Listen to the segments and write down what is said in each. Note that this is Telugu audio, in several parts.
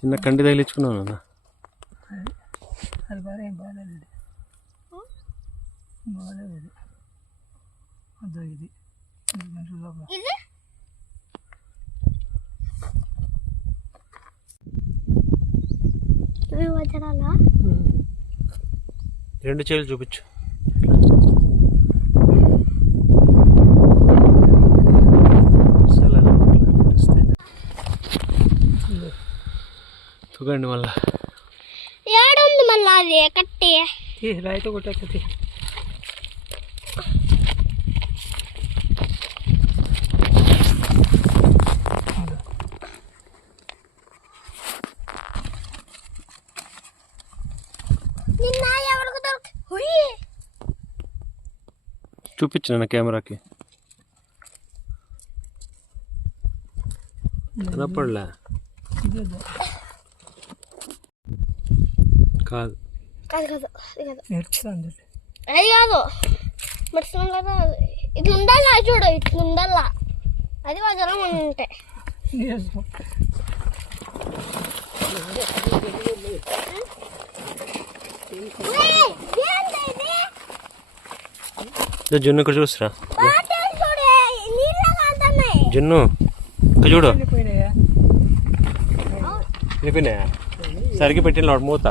చిన్న కంటి తగిలించుకున్నాను అన్న. అది బాగా ఏం బాగాలేదు, బాగాలేదు ఇది. అదో ఇది రెండు చేతులు చూపించు. తుగండి మళ్ళా ఏడుంది మళ్ళా అది కట్టి రాయితో కొట్టేది. చూపించు నా కెమెరాకి. కనపడలే కాదు కాదు నేర్చుకోండి. అది కాదు మర్చిపోయినా ఇట్లా ఉండాలా చూడు, ఇట్లా ఉండాలా. అది వజ్రం ఉంటే జున్ను ఇక్కడ చూస్తురా. జున్ను ఇక్కడ చూడు. వెళ్ళిపోయినాయా? సరిగ్గా పెట్టిన మూత.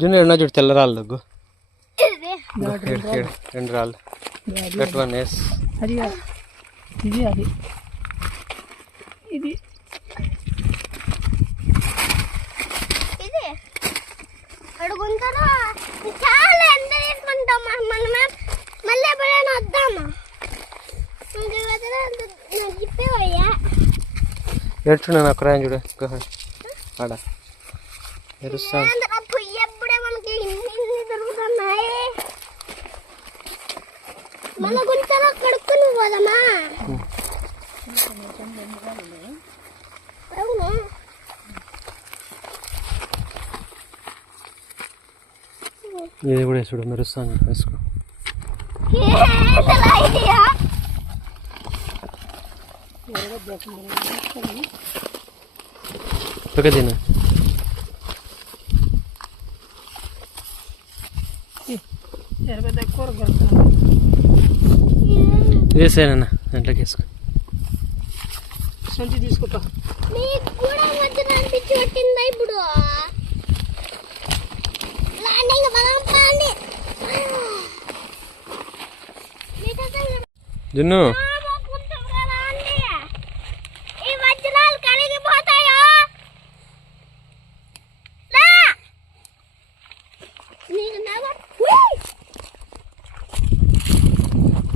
జున్ను ఎన్నా చూడు, తెల్ల రాళ్ళు దగ్గు. రెండు రాళ్ళు అది ఇది అది ఇది ఇది అడుగుంటారా? చాలా ఎంత తీసుకుంటాం మనమే. మళ్ళీ ఎప్పుడైనా వద్దామా? చెప్పేవయ్యా ఎట్టున్నా నాకు రాయని చూడు ఆడ ఎరుస్తాను. ఎప్పుడే మనకి ఇన్ని దొరుకుతున్నాయి. మన గుంటలో కడుక్కుని పోదామా? అవును ఇది కూడా చూడు మెరుస్తాను. వేసుకో. తిన వేసేనా దాంట్లోకి వేసుకో. సంచి తీసుకుంటా. మీకు కూడా మధ్యన అనిపించి పెట్టిందా ఇప్పుడు? జున్ను ఈ వజ్రాలు కరిగిపోతాయో.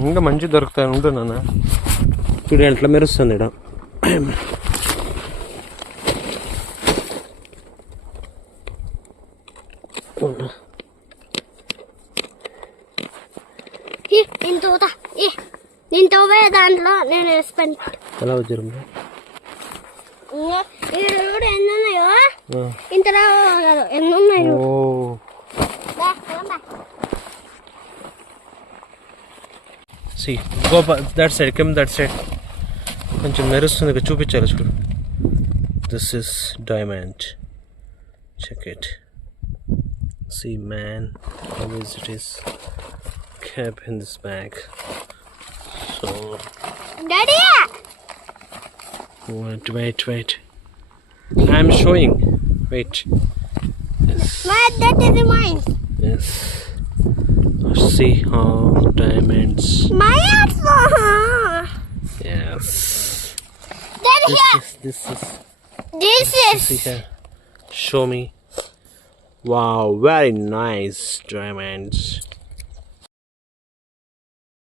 ఇంకా మంచి దొరుకుతాయి. ఉంటున్నా చూడు ఎట్లా మెరుస్తుంది ఇక్కడ. నేను తోవే దాంట్లో నేను వేసుకొని ఎలా వచ్చారు ఎన్ని ఉన్నాయో ఇంత ఎన్ని ఉన్నాయో. See, go that side, come that side. కొంచెం మెరుస్తుంది, చూపించాలి చూడు. This is diamond. Check it. See man, how is it is kept in this bag. So Daddy, wait. I'm showing. Wait. Yes. That is mine. Yes. See how diamonds. My also. Yes. Daddy, This is. this is. Here. Show me. Wow, very nice diamonds.